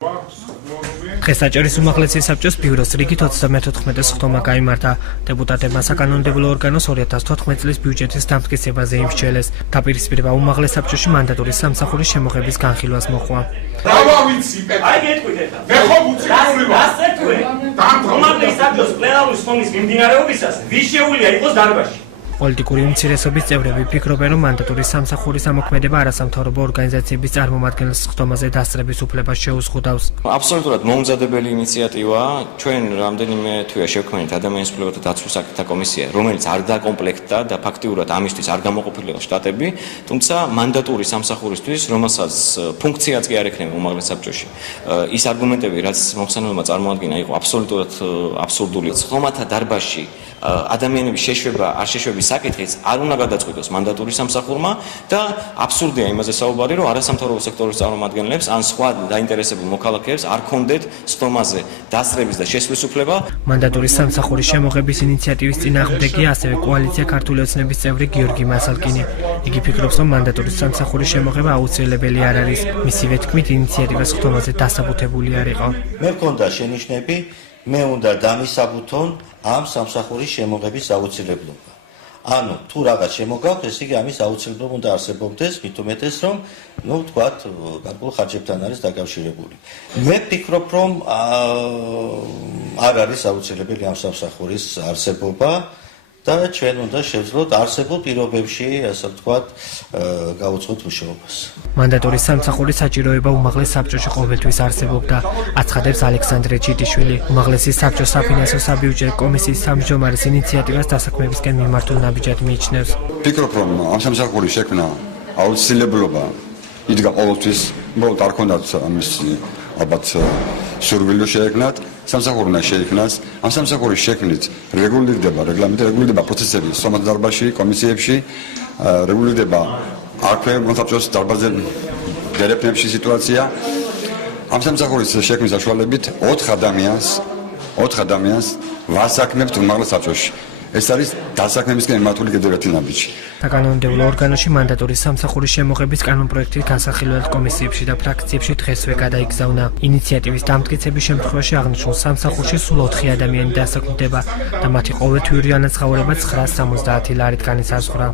დღესაჭერის უმაღლესი საბჭოს ბიუროს რიგით 34 სხდომა გაიმართა. დეპუტატებმა საკანონმდებლო ორგანოს 2014 წლის ბიუჯეტის დამტკიცებაზე იმსჯელეს. დაპირისპირება უმაღლეს საბჭოში მანდატური სამსახურის შემოღების განხილვას მოჰყვა. უმაღლეს საბჭოს პლენარული სხდომის მიმდინარეობისას ვის შეუძლია იყოს დარბაზში. პოლიტიკური უმცირესობის წევრები ფიქრობენ, რომ მანდატური სამსახურის ამოქმედება არასამთავრობო ორგანიზაციების წარმომადგენელს სხდომაზე დასწრების უფლებას შეუზღუდავს. აბსოლუტურად მოუმზადებელი ინიციატივაა. ჩვენ რამდენიმე თვეა შევქმნით ადამიანის უფლებათა დაცვის საკითხთა კომისია, რომელიც არ დაკომპლექტდა და ფაქტიურად ამისთვის არ გამოყოფილიყო შტატები, თუმცა მანდატური სამსახურისთვის, რომელსაც ფუნქციაც კი არ ექნება უმაღლეს საბჭოში, ის არგუმენტები, რაც მომხსენებელმა წარმოადგინა, იყო აბსოლუტურად აბსურდული. სხდომათა დარბაზში ადამიანების შეშვება არ შეშვების საკითხიც არ უნდა გადაწყვიტოს მანდატური სამსახურმა და აბსურდია იმაზე საუბარი, რომ არასამთავრობო სექტორის წარმომადგენლებს ან სხვა დაინტერესებულ მოქალაქეებს არ ქონდეთ სხდომაზე დასწრების და შესვლის უფლება. მანდატური სამსახურის შემოღების ინიციატივის წინააღმდეგია ასევე კოალიცია ქართული ოცნების წევრი გიორგი მასალკინი. იგი ფიქრობს, რომ მანდატური სამსახურის შემოღება აუცილებელი არ არის. მისივე თქმით, ინიციატივა სხდომაზე დასაბუთებული არ იყო. მე მქონდა შენიშვნები, მე უნდა დამისაბუთონ ამ სამსახურის შემოღების აუცილებლობა. ანუ თუ რაღაც შემოგაქვს, ესე იგი ამის აუცილებლობა უნდა არსებობდეს, მით უმეტეს რომ, ვთქვათ, გარკვეულ ხარჯებთან არის დაკავშირებული. მე ვფიქრობ, რომ არ არის აუცილებელი ამ სამსახურის არსებობა და ჩვენ უნდა შევძლოთ არსებულ პირობებში, ასე ვთქვათ, გავუწყოთ მუშაობას. მანდატური სამსახურის საჭიროება უმაღლეს საბჭოში ყოველთვის არსებობდა, აცხადებს ალექსანდრე ჩიტიშვილი. უმაღლესი საბჭოს საფინანსო საბიუჯეტო კომისიის თავმჯდომარის ინიციატივას დასაქმებისკენ მიმართულ ნაბიჯად მიიჩნევს. ვფიქრობ, რომ ამ სამსახურის შექმნა აუცილებლობა იდგა ყოველთვის, უბრალოდ არ ქონდათ ამის ალბათ სურვილი შეექმნათ, სამსახური უნდა შეიქმნას. ამ სამსახურის შექმნით რეგულირდება პროცესები სხდომათა დარბაზში, კომისიებში, რეგულირდება არქივებთან საბჭოს დარბაზზე დერეფნებში სიტუაცია. ამ სამსახურის შექმნის საშუალებით 4 ადამიანს ვასაქმებთ უმაღლეს საბჭოში. ეს არის დასაქმებისკენ მიმართული კიდევ ერთი ნაბიჯი. საკანონმდებლო ორგანოში მანდატური სამსახურის შემოღების კანონპროექტი განსახილველად კომისიებში და ფრაქციებში დღესვე გადაიგზავნა. ინიციატივის დამტკიცების შემთხვევაში აღნიშნულ სამსახურში სულ 4 ადამიანი დასაქმდება და მათი ყოველთვიური ანაცხოვრება 970 ლარით განისაზღვრა.